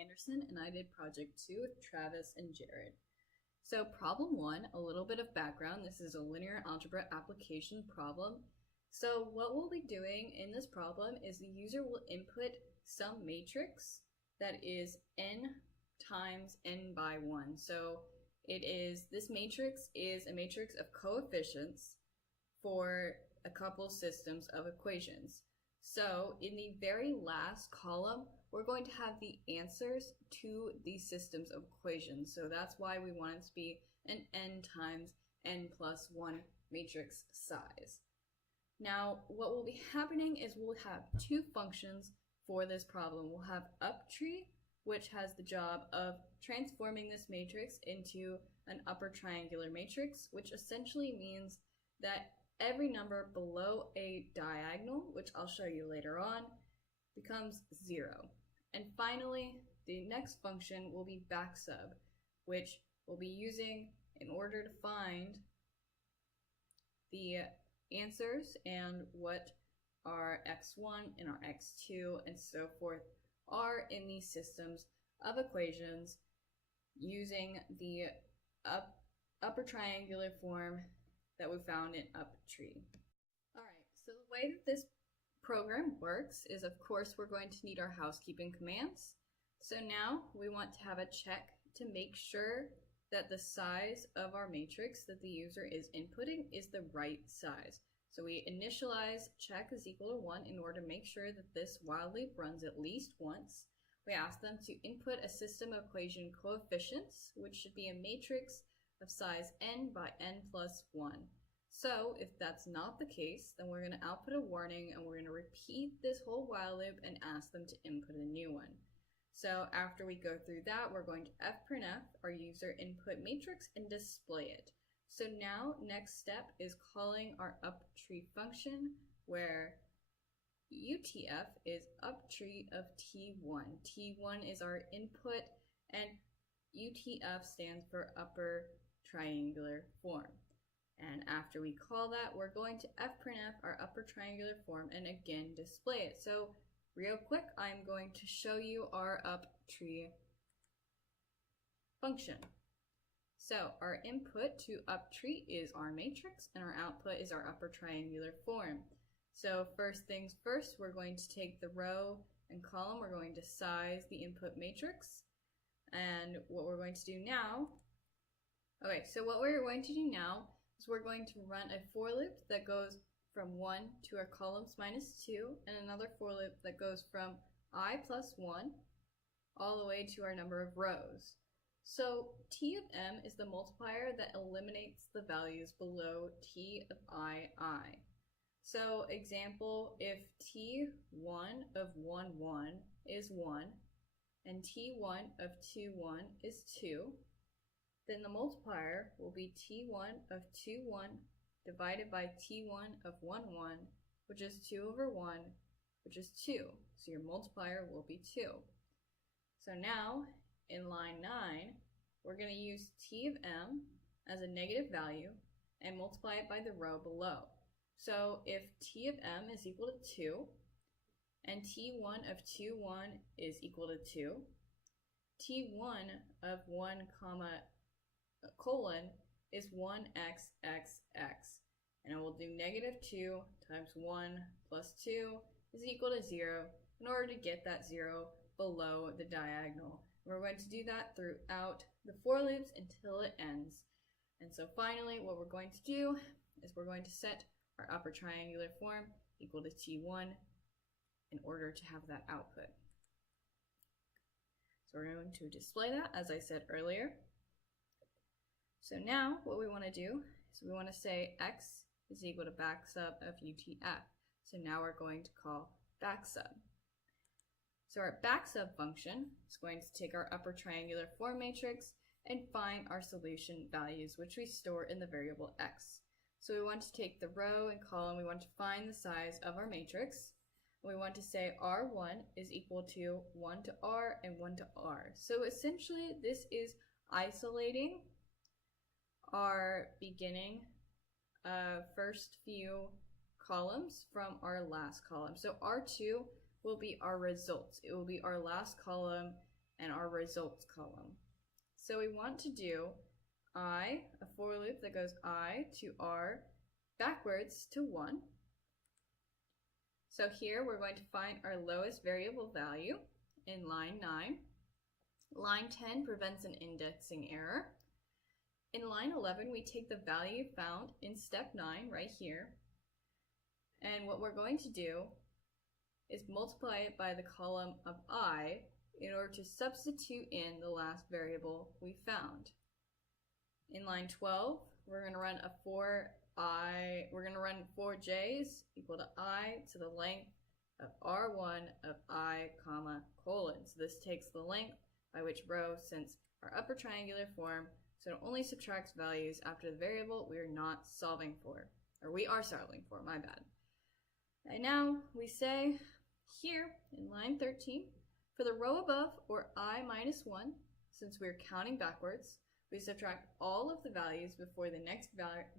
Anderson, and I did project 2 with Travis and Jared. So problem 1, a little bit of background. This is a linear algebra application problem. So what we'll be doing in this problem is the user will input some matrix that is n times n by 1. So this matrix is a matrix of coefficients for a couple systems of equations. So in the very last column, we're going to have the answers to these systems of equations. So that's why we want it to be an n times n plus 1 matrix size. Now, what will be happening is we'll have two functions for this problem. We'll have uptree, which has the job of transforming this matrix into an upper triangular matrix, which essentially means that every number below a diagonal, which I'll show you later on, becomes 0. And finally, the next function will be backsub, which we'll be using in order to find the answers and what our x1 and our x2 and so forth are in these systems of equations using the upper triangular form that we found in uptree. Alright, so the way that this program works is, of course, we're going to need our housekeeping commands. So now we want to have a check to make sure that the size of our matrix that the user is inputting is the right size. So we initialize check is equal to 1 in order to make sure that this while loop runs at least once. We ask them to input a system of equation coefficients, which should be a matrix of size n by n plus 1. So if that's not the case, then we're going to output a warning and we're going to repeat this whole while loop and ask them to input a new one. So after we go through that, we're going to fprintf our user input matrix and display it. So now next step is calling our uptree function, where UTF is uptree of T1. T1 is our input and UTF stands for upper triangular form. And after we call that, we're going to fprintf our upper triangular form and again display it. So real quick, I'm going to show you our uptree function. So our input to uptree is our matrix and our output is our upper triangular form. So first things first, we're going to take the row and column, we're going to size the input matrix. And what we're going to do now, so what we're going to do now is we're going to run a for loop that goes from 1 to our columns minus 2 and another for loop that goes from I plus 1 all the way to our number of rows. So T of m is the multiplier that eliminates the values below T of I. So example, if T1 of 1, 1 is 1 and T1 of 2, 1 is 2, then the multiplier will be T1 of 2, 1 divided by T1 of 1, 1, which is 2 over 1, which is 2. So your multiplier will be 2. So now, in line 9, we're going to use T of m as a negative value and multiply it by the row below. So if T of m is equal to 2, and T1 of 2, 1 is equal to 2, T1 of 1, colon is 1x, x, x. And I will do negative 2 times 1 plus 2 is equal to 0 in order to get that 0 below the diagonal. We're going to do that throughout the for loops until it ends. And so finally, what we're going to do is we're going to set our upper triangular form equal to T1 in order to have that output. So we're going to display that as I said earlier. So now what we want to do is we want to say x is equal to backsub of UTF. So now we're going to call backsub. So our backsub function is going to take our upper triangular form matrix and find our solution values, which we store in the variable x. So we want to take the row and column, we want to find the size of our matrix. We want to say R1 is equal to 1 to R and 1 to R. So essentially this is isolating our beginning first few columns from our last column. So R2 will be our results. It will be our last column and our results column. So we want to do I, a for loop that goes I to R backwards to 1. So here we're going to find our lowest variable value in line 9. Line 10 prevents an indexing error. In line 11, we take the value found in step 9 right here, and what we're going to do is multiply it by the column of I in order to substitute in the last variable we found. In line 12, we're going to run 4j's equal to I to the length of R1 of I, comma, colon. So this takes the length by which row since our upper triangular form, so it only subtracts values after the variable we are not solving for, or we are solving for, my bad. And now we say here in line 13, for the row above, or I minus 1, since we're counting backwards, we subtract all of the values before the next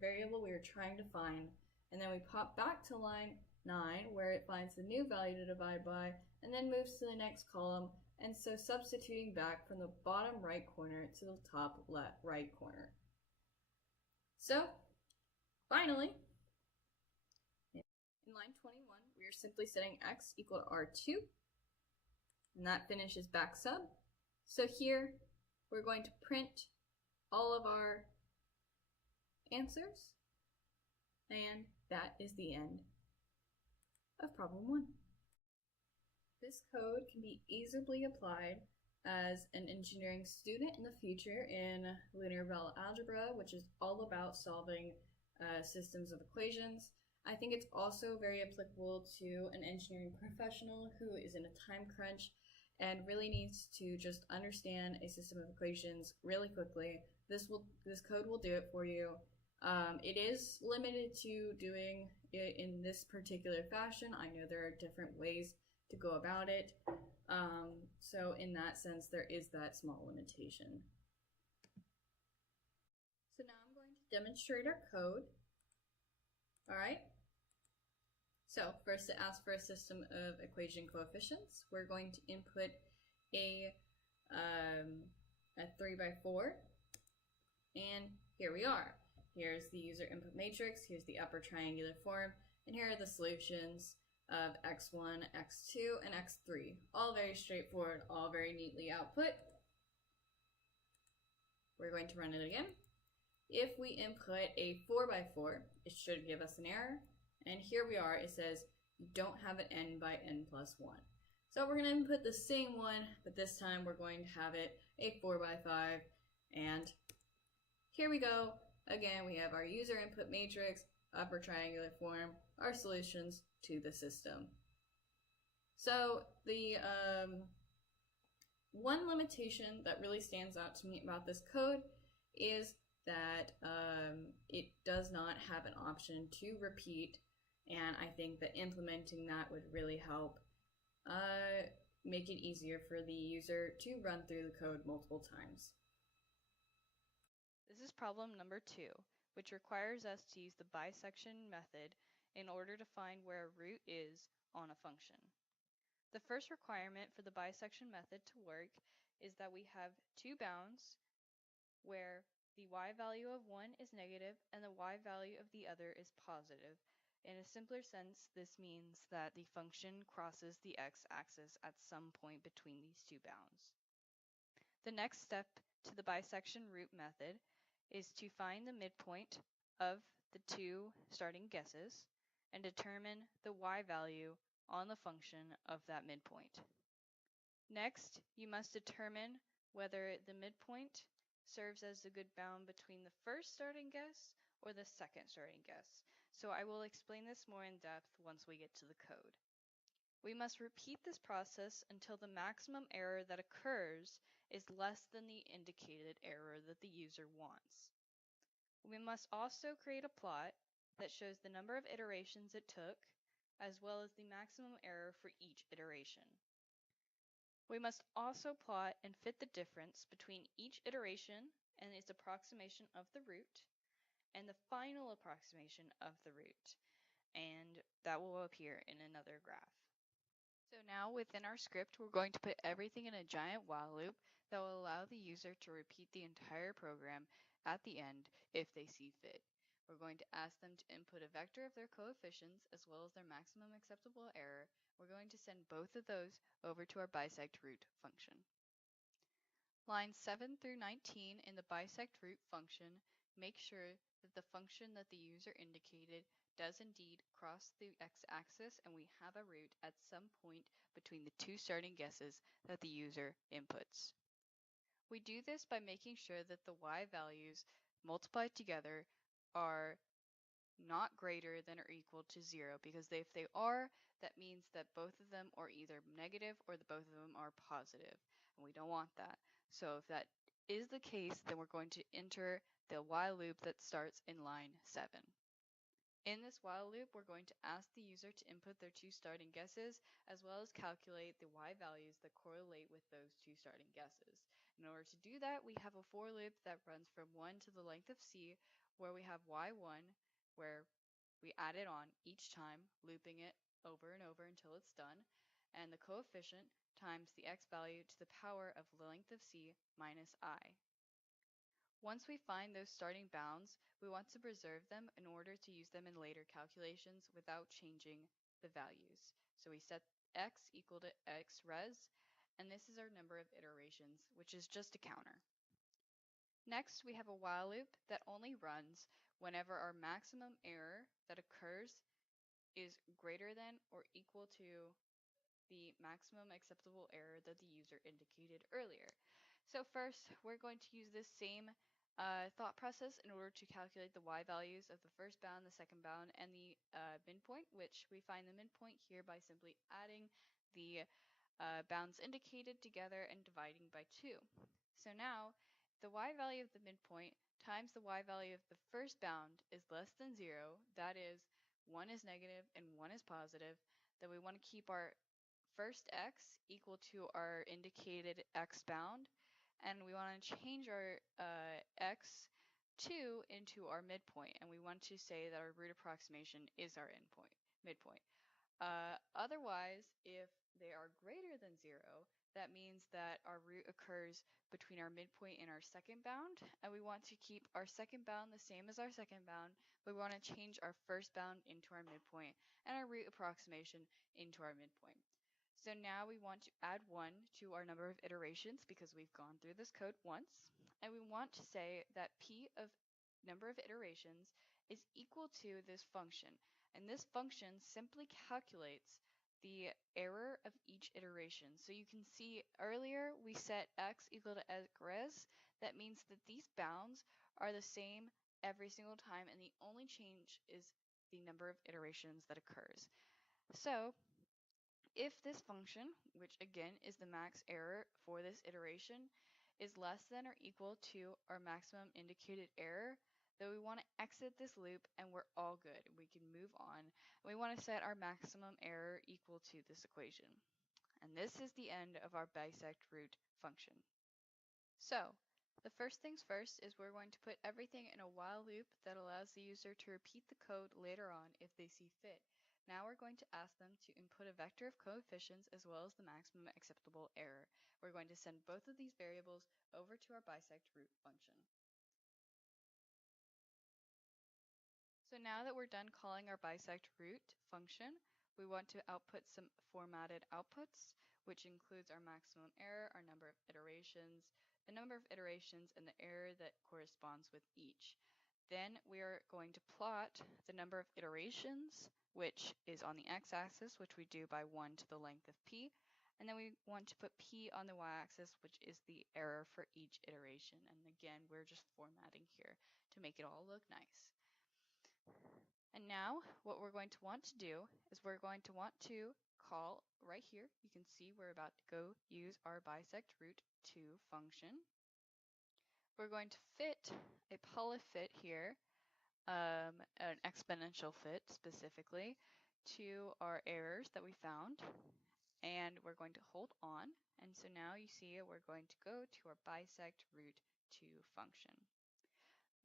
variable we are trying to find, and then we pop back to line 9 where it finds the new value to divide by, and then moves to the next column, and so substituting back from the bottom right corner to the top left right corner. So finally, in line 21, we are simply setting x equal to R2, and that finishes back sub. So here we're going to print all of our answers, and that is the end of problem 1. This code can be easily applied as an engineering student in the future in linear algebra, which is all about solving systems of equations. I think it's also very applicable to an engineering professional who is in a time crunch and really needs to just understand a system of equations really quickly. This code will do it for you. It is limited to doing it in this particular fashion. I know there are different ways to go about it. So in that sense, there is that small limitation. So now I'm going to demonstrate our code. All right. So first, to ask for a system of equation coefficients, we're going to input a 3x4, and here we are. Here's the user input matrix, here's the upper triangular form, and here are the solutions of x1, x2, and x3. All very straightforward, all very neatly output. We're going to run it again. If we input a 4x4, it should give us an error. And here we are, it says you don't have an n by n plus 1. So we're going to input the same one, but this time we're going to have it a 4x5. And here we go. Again, we have our user input matrix, upper triangular form, our solutions to the system. So the one limitation that really stands out to me about this code is that it does not have an option to repeat, and I think that implementing that would really help make it easier for the user to run through the code multiple times. This is problem number 2, which requires us to use the bisection method in order to find where a root is on a function. The first requirement for the bisection method to work is that we have two bounds where the y value of one is negative and the y value of the other is positive. In a simpler sense, this means that the function crosses the x-axis at some point between these two bounds. The next step to the bisection root method is to find the midpoint of the two starting guesses and determine the y value on the function of that midpoint. Next, you must determine whether the midpoint serves as a good bound between the first starting guess or the second starting guess. So I will explain this more in depth once we get to the code. We must repeat this process until the maximum error that occurs is less than the indicated error that the user wants. We must also create a plot that shows the number of iterations it took, as well as the maximum error for each iteration. We must also plot and fit the difference between each iteration and its approximation of the root, and the final approximation of the root, and that will appear in another graph. So now within our script, we're going to put everything in a giant while loop that will allow the user to repeat the entire program at the end if they see fit. We're going to ask them to input a vector of their coefficients as well as their maximum acceptable error. We're going to send both of those over to our bisect root function. Lines 7 through 19 in the bisect root function make sure that the function that the user indicated does indeed cross the x-axis and we have a root at some point between the two starting guesses that the user inputs. We do this by making sure that the y values multiplied together are not greater than or equal to 0, because if they are, that means that both of them are either negative or both of them are positive, and we don't want that. So if that is the case, then we're going to enter the while loop that starts in line 7. In this while loop, we're going to ask the user to input their two starting guesses, as well as calculate the y values that correlate with those two starting guesses. In order to do that, we have a for loop that runs from 1 to the length of c, where we have y1, where we add it on each time, looping it over and over until it's done, and the coefficient times the x value to the power of the length of c minus I. Once we find those starting bounds, we want to preserve them in order to use them in later calculations without changing the values. So we set x equal to x res, and this is our number of iterations, which is just a counter. Next, we have a while loop that only runs whenever our maximum error that occurs is greater than or equal to the maximum acceptable error that the user indicated earlier. So first, we're going to use this same thought process in order to calculate the y values of the first bound, the second bound, and the midpoint, which we find the midpoint here by simply adding the bounds indicated together and dividing by 2. So now, the y value of the midpoint times the y value of the first bound is less than 0, that is, 1 is negative and 1 is positive, then we want to keep our first x equal to our indicated x bound, and we want to change our x2 into our midpoint, and we want to say that our root approximation is our midpoint. Otherwise, if they are greater than 0, that means that our root occurs between our midpoint and our second bound, and we want to keep our second bound the same as our second bound, but we want to change our first bound into our midpoint and our root approximation into our midpoint. So now we want to add 1 to our number of iterations because we've gone through this code once, and we want to say that p of number of iterations is equal to this function, and this function simply calculates the error of each iteration. So you can see earlier we set x equal to x res. That means that these bounds are the same every single time, and the only change is the number of iterations that occurs. So if this function, which again is the max error for this iteration, is less than or equal to our maximum indicated error, then we want to exit this loop and we're all good. We can move on. We want to set our maximum error equal to this equation. And this is the end of our bisect root function. So the first things first is we're going to put everything in a while loop that allows the user to repeat the code later on if they see fit. Now we're going to ask them to input a vector of coefficients as well as the maximum acceptable error. We're going to send both of these variables over to our bisect root function. So now that we're done calling our bisect root function, we want to output some formatted outputs, which includes our maximum error, our number of iterations, the number of iterations, and the error that corresponds with each. Then we are going to plot the number of iterations, which is on the x-axis, which we do by 1 to the length of p. And then we want to put p on the y-axis, which is the error for each iteration. And again, we're just formatting here to make it all look nice. And now what we're going to want to do is we're going to want to call right here. You can see we're about to go use our bisect root 2 function. We're going to fit a polyfit here, an exponential fit specifically, to our errors that we found. And we're going to hold on. And so now you see we're going to go to our bisect root 2 function.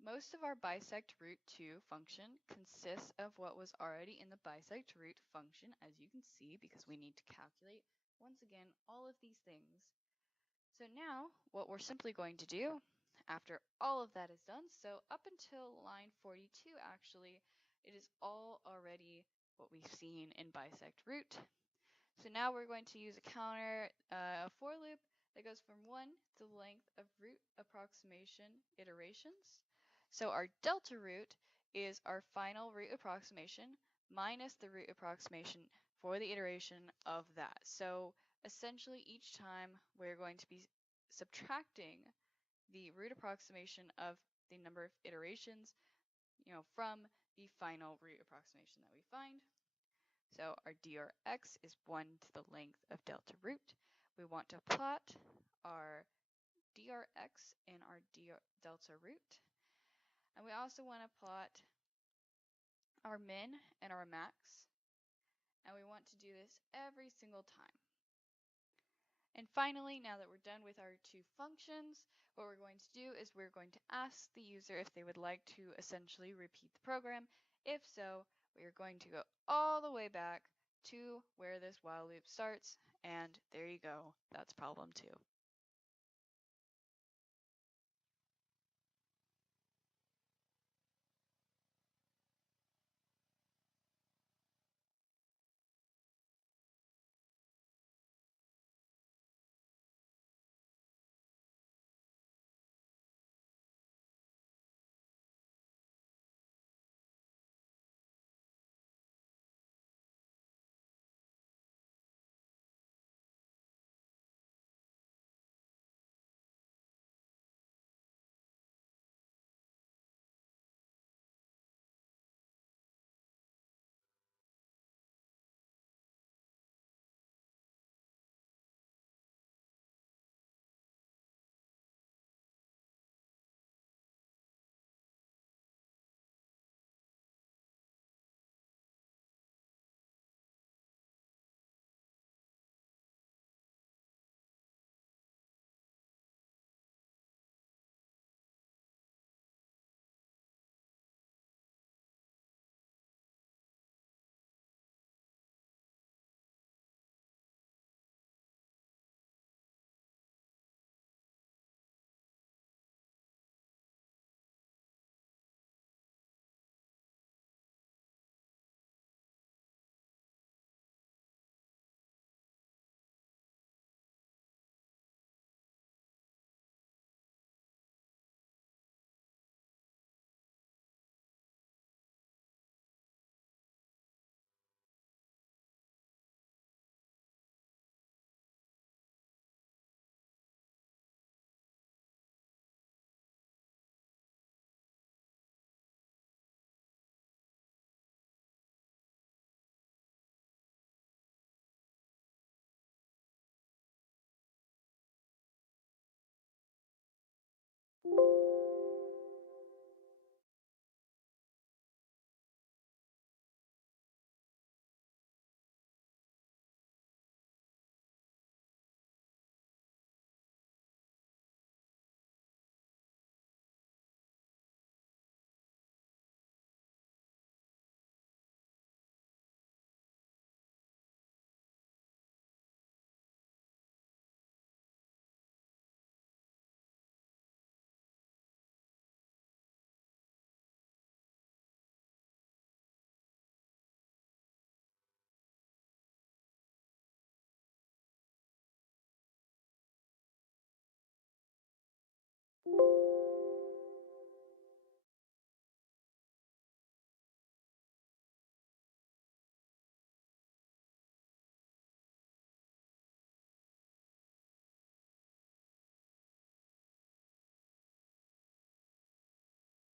Most of our bisect root 2 function consists of what was already in the bisect root function, as you can see, because we need to calculate, once again, all of these things. So now, what we're simply going to do, after all of that is done, so up until line 42 actually, it is all already what we've seen in bisect root. So now we're going to use a counter, a for loop that goes from 1 to the length of root approximation iterations. So our delta root is our final root approximation minus the root approximation for the iteration of that. So essentially each time we're going to be subtracting the root approximation of the number of iterations, from the final root approximation that we find. So our drx is 1 to the length of delta root. We want to plot our drx and our delta root. And we also want to plot our min and our max. And we want to do this every single time. And finally, now that we're done with our two functions, what we're going to do is we're going to ask the user if they would like to essentially repeat the program. If so, we are going to go all the way back to where this while loop starts, and there you go, that's problem 2.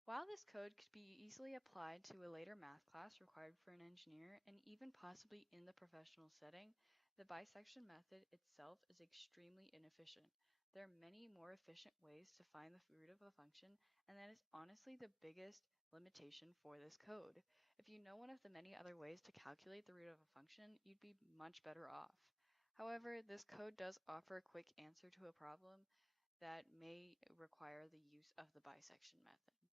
While this code could be easily applied to a later math class required for an engineer, and even possibly in the professional setting, the bisection method itself is extremely inefficient. There are many more efficient ways to find the root of a function, and that is honestly the biggest limitation for this code. If you know one of the many other ways to calculate the root of a function, you'd be much better off. However, this code does offer a quick answer to a problem that may require the use of the bisection method.